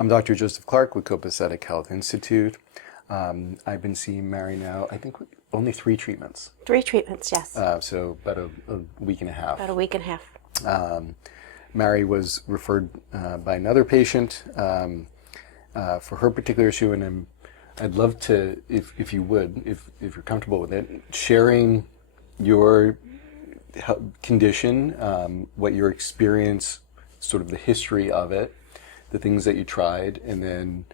I'm Dr. Joseph Clark with Copacetic Health Institute. I've been seeing Mary now, I think only 3 treatments. 3 treatments, yes. So about a week and a half. About a week and a half. Mary was referred by another patient for her particular issue, and I'd love to, if you would, if you're comfortable with it, sharing your condition, what your experience, sort of the history of it, the things that you tried, and then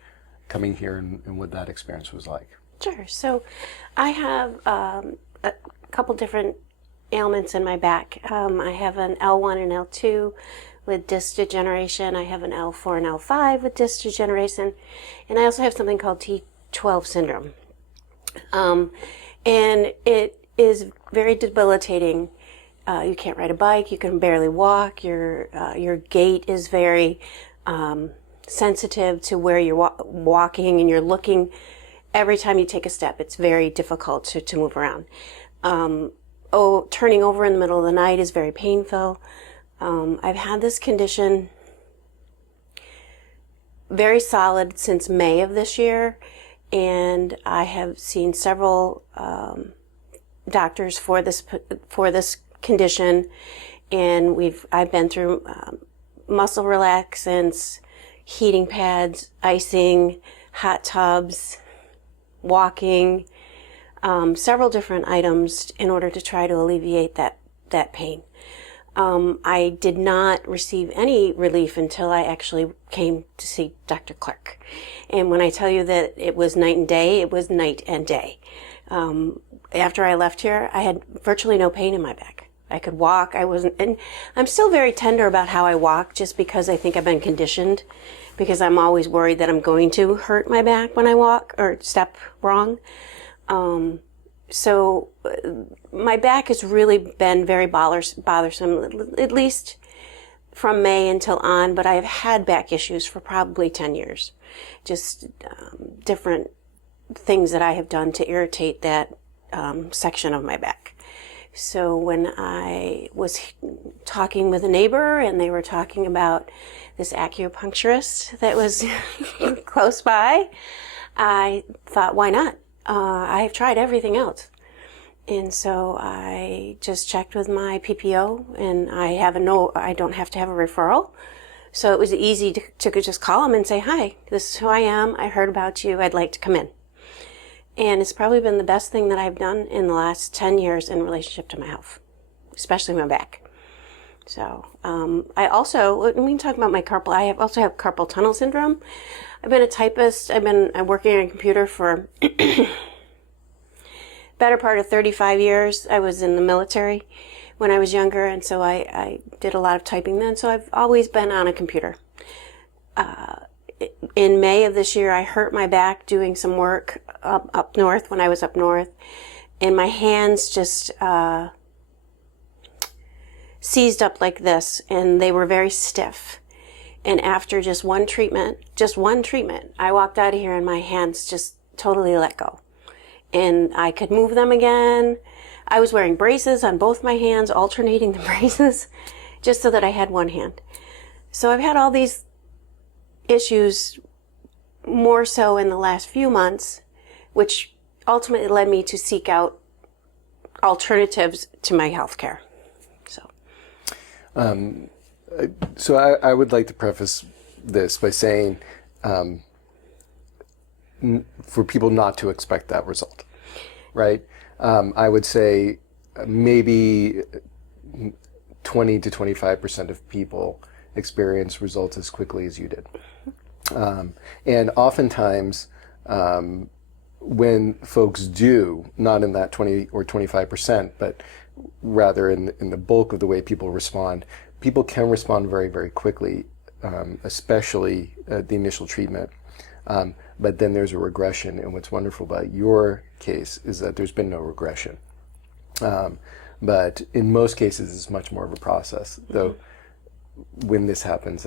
coming here and what that experience was like. Sure. So I have a couple different ailments in my back. I have an L1 and L2 with disc degeneration. I have an L4 and L5 with disc degeneration. And I also have something called T12 syndrome. And it is very debilitating. You can't ride a bike. You can barely walk. Your gait is very sensitive to where you're walking, and you're looking every time you take a step. It's very difficult to move around. Turning over in the middle of the night is very painful. I've had this condition very solid since May of this year, and I have seen several doctors for this condition, and I've been through muscle relaxants, heating pads, icing, hot tubs, walking, several different items in order to try to alleviate that pain. I did not receive any relief until I actually came to see Dr. Clark. And when I tell you that it was night and day, it was night and day. After I left here, I had virtually no pain in my back. I could walk. And I'm still very tender about how I walk, just because I think I've been conditioned, because I'm always worried that I'm going to hurt my back when I walk or step wrong. So my back has really been very bothersome, at least from May until on, but I've had back issues for probably 10 years. Just different things that I have done to irritate that section of my back. So when I was talking with a neighbor, and they were talking about this acupuncturist that was close by, I thought, why not? I've tried everything else. And so I just checked with my PPO, and I don't have to have a referral. So it was easy to just call them and say, hi, this is who I am. I heard about you. I'd like to come in. And it's probably been the best thing that I've done in the last 10 years in relationship to my health, especially my back. So I also, when we talk about my carpal, I also have carpal tunnel syndrome. I've been a typist. I'm working on a computer for better part of 35 years. I was in the military when I was younger, and so I did a lot of typing then. So I've always been on a computer. In May of this year, I hurt my back doing some work up north when I was up north, and my hands just seized up like this, and they were very stiff. And after just one treatment, I walked out of here and my hands just totally let go. And I could move them again. I was wearing braces on both my hands, alternating the braces, just so that I had one hand. So I've had all these issues more so in the last few months, which ultimately led me to seek out alternatives to my health care. So I would like to preface this by saying for people not to expect that result, right? I would say maybe 20 to 25% of people experience results as quickly as you did. And oftentimes, when folks do, not in that 20 or 25%, but rather in the bulk of the way people respond, people can respond very, very quickly, especially at the initial treatment. But then there's a regression, and what's wonderful about your case is that there's been no regression. But in most cases, it's much more of a process. Though, when this happens,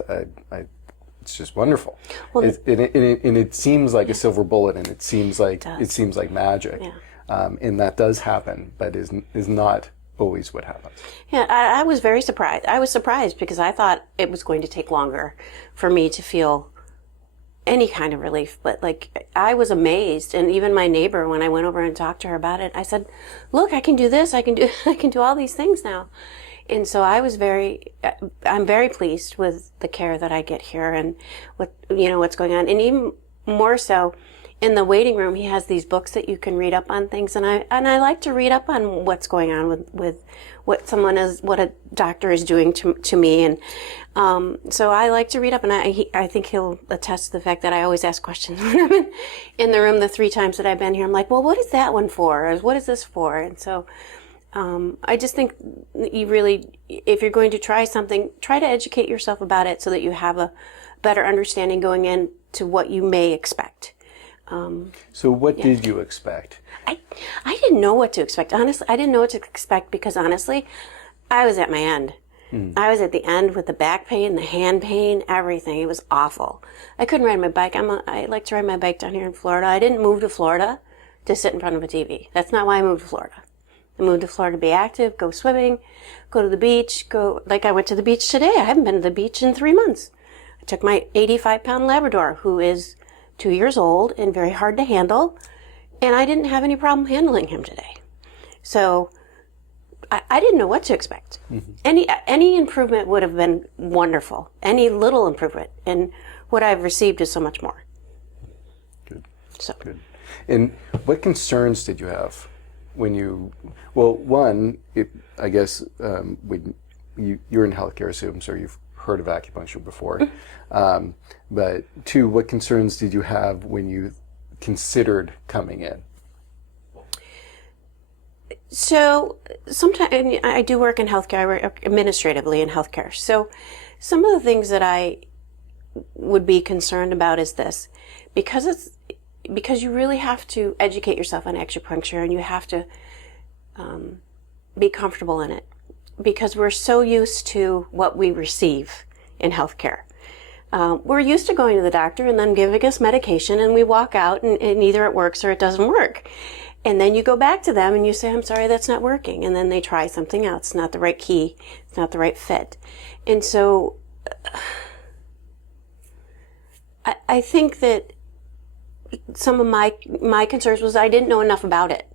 it's just wonderful. Well, it seems like a silver bullet, and it seems like magic, and that does happen, but is not always what happens. Yeah, I was very surprised. I was surprised because I thought it was going to take longer for me to feel any kind of relief. But like, I was amazed. And even my neighbor, when I went over and talked to her about it, I said, look, I can do this. I can do, I can do all these things now. And so I'm very pleased with the care that I get here and what's going on. And even more so, in the waiting room, he has these books that you can read up on things, and I like to read up on what's going on with what a doctor is doing to me, and so I like to read up, and I think he'll attest to the fact that I always ask questions when I'm in the room. The 3 times that I've been here, I'm like, well, what is that one for? Or what is this for? And so I just think you really, if you're going to try something, try to educate yourself about it so that you have a better understanding going into what you may expect. So what did you expect? I didn't know what to expect. Honestly, I didn't know what to expect because honestly, I was at my end. I was at the end with the back pain, the hand pain, everything. It was awful. I couldn't ride my bike. I like to ride my bike down here in Florida. I didn't move to Florida to sit in front of a TV. That's not why I moved to Florida. I moved to Florida to be active, go swimming, go to the beach, like I went to the beach today. I haven't been to the beach in 3 months. I took my 85-pound Labrador, who is 2 years old and very hard to handle, and I didn't have any problem handling him today. So I didn't know what to expect. Any improvement would have been wonderful. Any little improvement, and what I've received is so much more. Good. So Good. And what concerns did you have when you? Well, one, I guess you're in healthcare, so I'm sure you've heard of acupuncture before. But 2, what concerns did you have when you considered coming in? So sometimes I do work in healthcare. I work administratively in healthcare. So some of the things that I would be concerned about is this, because you really have to educate yourself on acupuncture, and you have to be comfortable in it, because we're so used to what we receive in healthcare. We're used to going to the doctor and then giving us medication, and we walk out and either it works or it doesn't work. And then you go back to them and you say, I'm sorry, that's not working. And then they try something else. It's not the right key. It's not the right fit. And so I think that some of my concerns was I didn't know enough about it.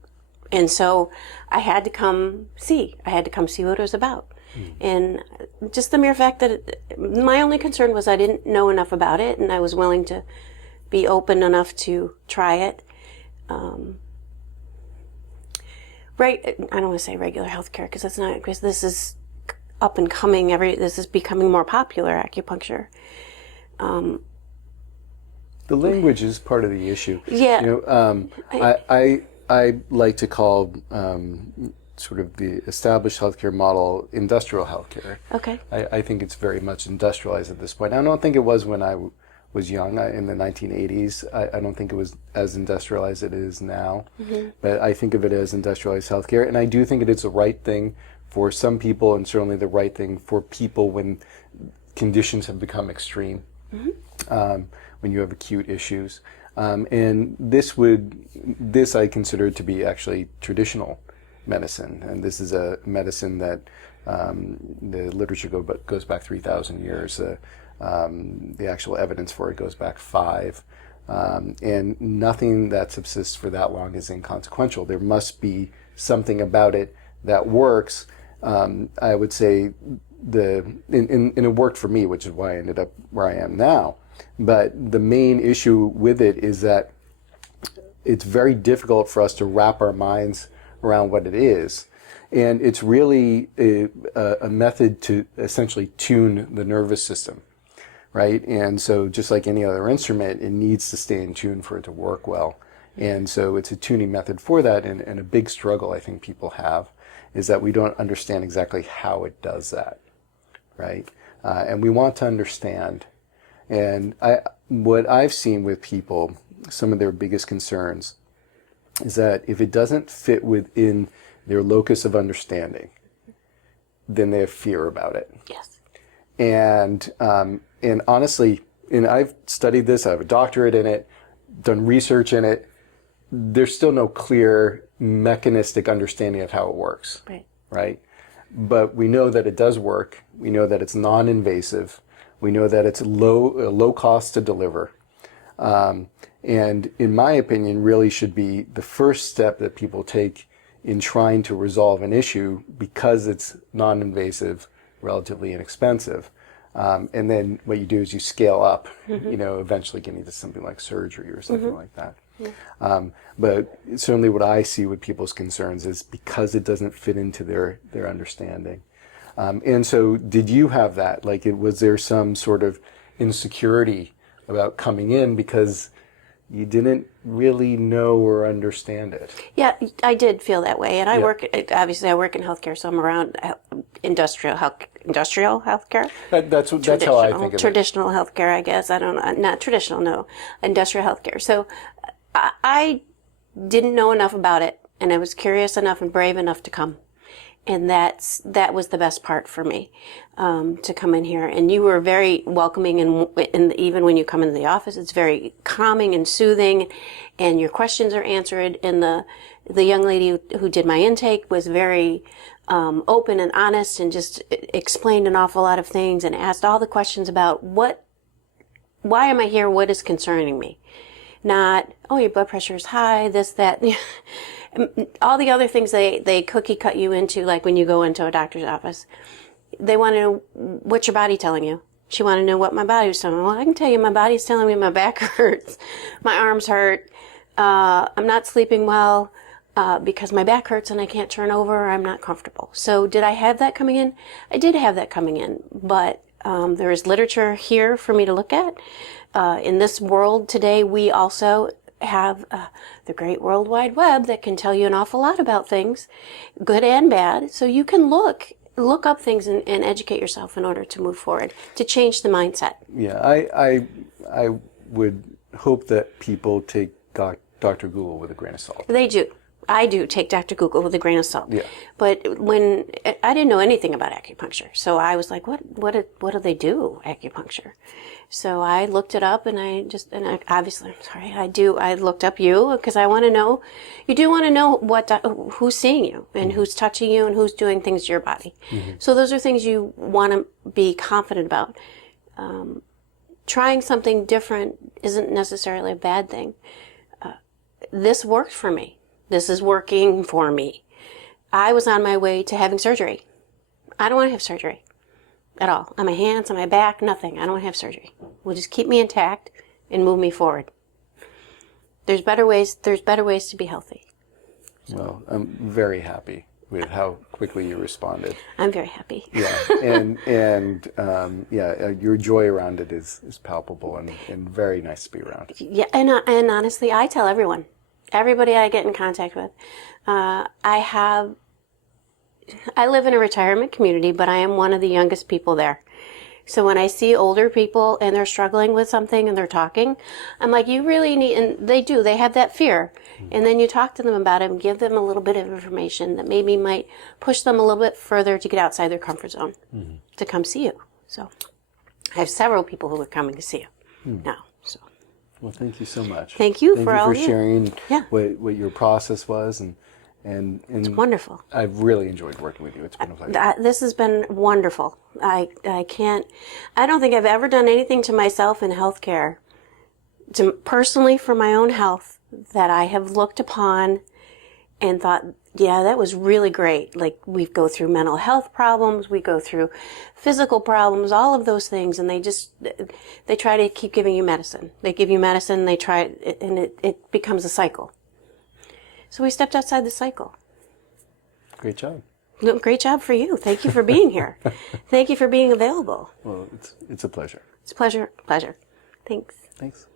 And so I had to come see what it was about. And just the mere fact that my only concern was I didn't know enough about it, and I was willing to be open enough to try it. Right, I don't want to say regular healthcare because it's not, because this is up and coming. This is becoming more popular, acupuncture. The language is part of the issue. Yeah. I like to call sort of the established healthcare model industrial healthcare. Okay. I think it's very much industrialized at this point. I don't think it was when I was young in the 1980s. I don't think it was as industrialized as it is now. But I think of it as industrialized healthcare, and I do think it is the right thing for some people, and certainly the right thing for people when conditions have become extreme, when you have acute issues. And this I consider to be actually traditional medicine, and this is a medicine that the literature goes back 3,000 years. The actual evidence for it goes back 5, and nothing that subsists for that long is inconsequential. There must be something about it that works. I would say and it worked for me, which is why I ended up where I am now. But the main issue with it is that it's very difficult for us to wrap our minds around what it is. And it's really a method to essentially tune the nervous system, right? And so just like any other instrument, it needs to stay in tune for it to work well. And so it's a tuning method for that. And a big struggle I think people have is that we don't understand exactly how it does that, right? And we want to understand. And what I've seen with people, some of their biggest concerns is that if it doesn't fit within their locus of understanding, then they have fear about it. Yes. And honestly, and I've studied this, I have a doctorate in it, done research in it, there's still no clear mechanistic understanding of how it works. Right? But we know that it does work. We know that it's non-invasive. We know that it's low cost to deliver. And in my opinion, really should be the first step that people take in trying to resolve an issue because it's non-invasive, relatively inexpensive. And then what you do is you scale up, eventually getting to something like surgery or something like that. But certainly what I see with people's concerns is because it doesn't fit into their understanding. And so did you have that? Like, was there some sort of insecurity about coming in because you didn't really know or understand it? Yeah, I did feel that way. And I work in healthcare, so I'm around industrial healthcare. That's how I think of it. Traditional healthcare, I guess. I don't know. Not traditional, no. Industrial healthcare. So I didn't know enough about it, and I was curious enough and brave enough to come. And that was the best part for me, to come in here. And you were very welcoming, and even when you come into the office, it's very calming and soothing, and your questions are answered. And the young lady who did my intake was very open and honest, and just explained an awful lot of things, and asked all the questions about why am I here, what is concerning me. Not, oh, your blood pressure is high, this, that. All the other things they cookie cut you into, like when you go into a doctor's office. They want to know, what's your body telling you? She wanted to know what my body was telling me. Well, I can tell you my body's telling me my back hurts, my arms hurt, I'm not sleeping well because my back hurts and I can't turn over, I'm not comfortable. So did I have that coming in? I did have that coming in, but there is literature here for me to look at. In this world today, we also have the great World Wide Web that can tell you an awful lot about things, good and bad. So you can look up things and educate yourself in order to move forward, to change the mindset. Yeah, I would hope that people take Dr. Google with a grain of salt. They do. I do take Dr. Google with a grain of salt. Yeah. But when I didn't know anything about acupuncture, so I was like, what do they do, acupuncture? So I looked it up, and I looked up you because I want to know. You do want to know who's seeing you and who's touching you and who's doing things to your body. Mm-hmm. So those are things you want to be confident about. Trying something different isn't necessarily a bad thing. This worked for me. This is working for me. I was on my way to having surgery. I don't want to have surgery at all. On my hands, on my back, nothing. I don't want to have surgery. Will just keep me intact and move me forward. There's better ways to be healthy. So. Well, I'm very happy with how quickly you responded. I'm very happy. Yeah, and your joy around it is palpable and very nice to be around. Yeah, and honestly, I tell everybody I get in contact with, I live in a retirement community, but I am one of the youngest people there. So when I see older people and they're struggling with something and they're talking, I'm like, you really need, and they have that fear. And then you talk to them about it and give them a little bit of information that maybe might push them a little bit further to get outside their comfort zone to come see you. So I have several people who are coming to see you now. So. Well, thank you so much. Thank you for sharing what your process was, and it's wonderful. I've really enjoyed working with you. It's been a pleasure. This has been wonderful. I don't think I've ever done anything to myself in healthcare, personally for my own health, that I have looked upon and thought, yeah, that was really great. Like, we go through mental health problems, we go through physical problems, all of those things, and they try to keep giving you medicine. They give you medicine, they try, and it becomes a cycle. So we stepped outside the cycle. Great job. Great job for you. Thank you for being here. Thank you for being available. Well, it's a pleasure. It's a pleasure. Thanks. Thanks.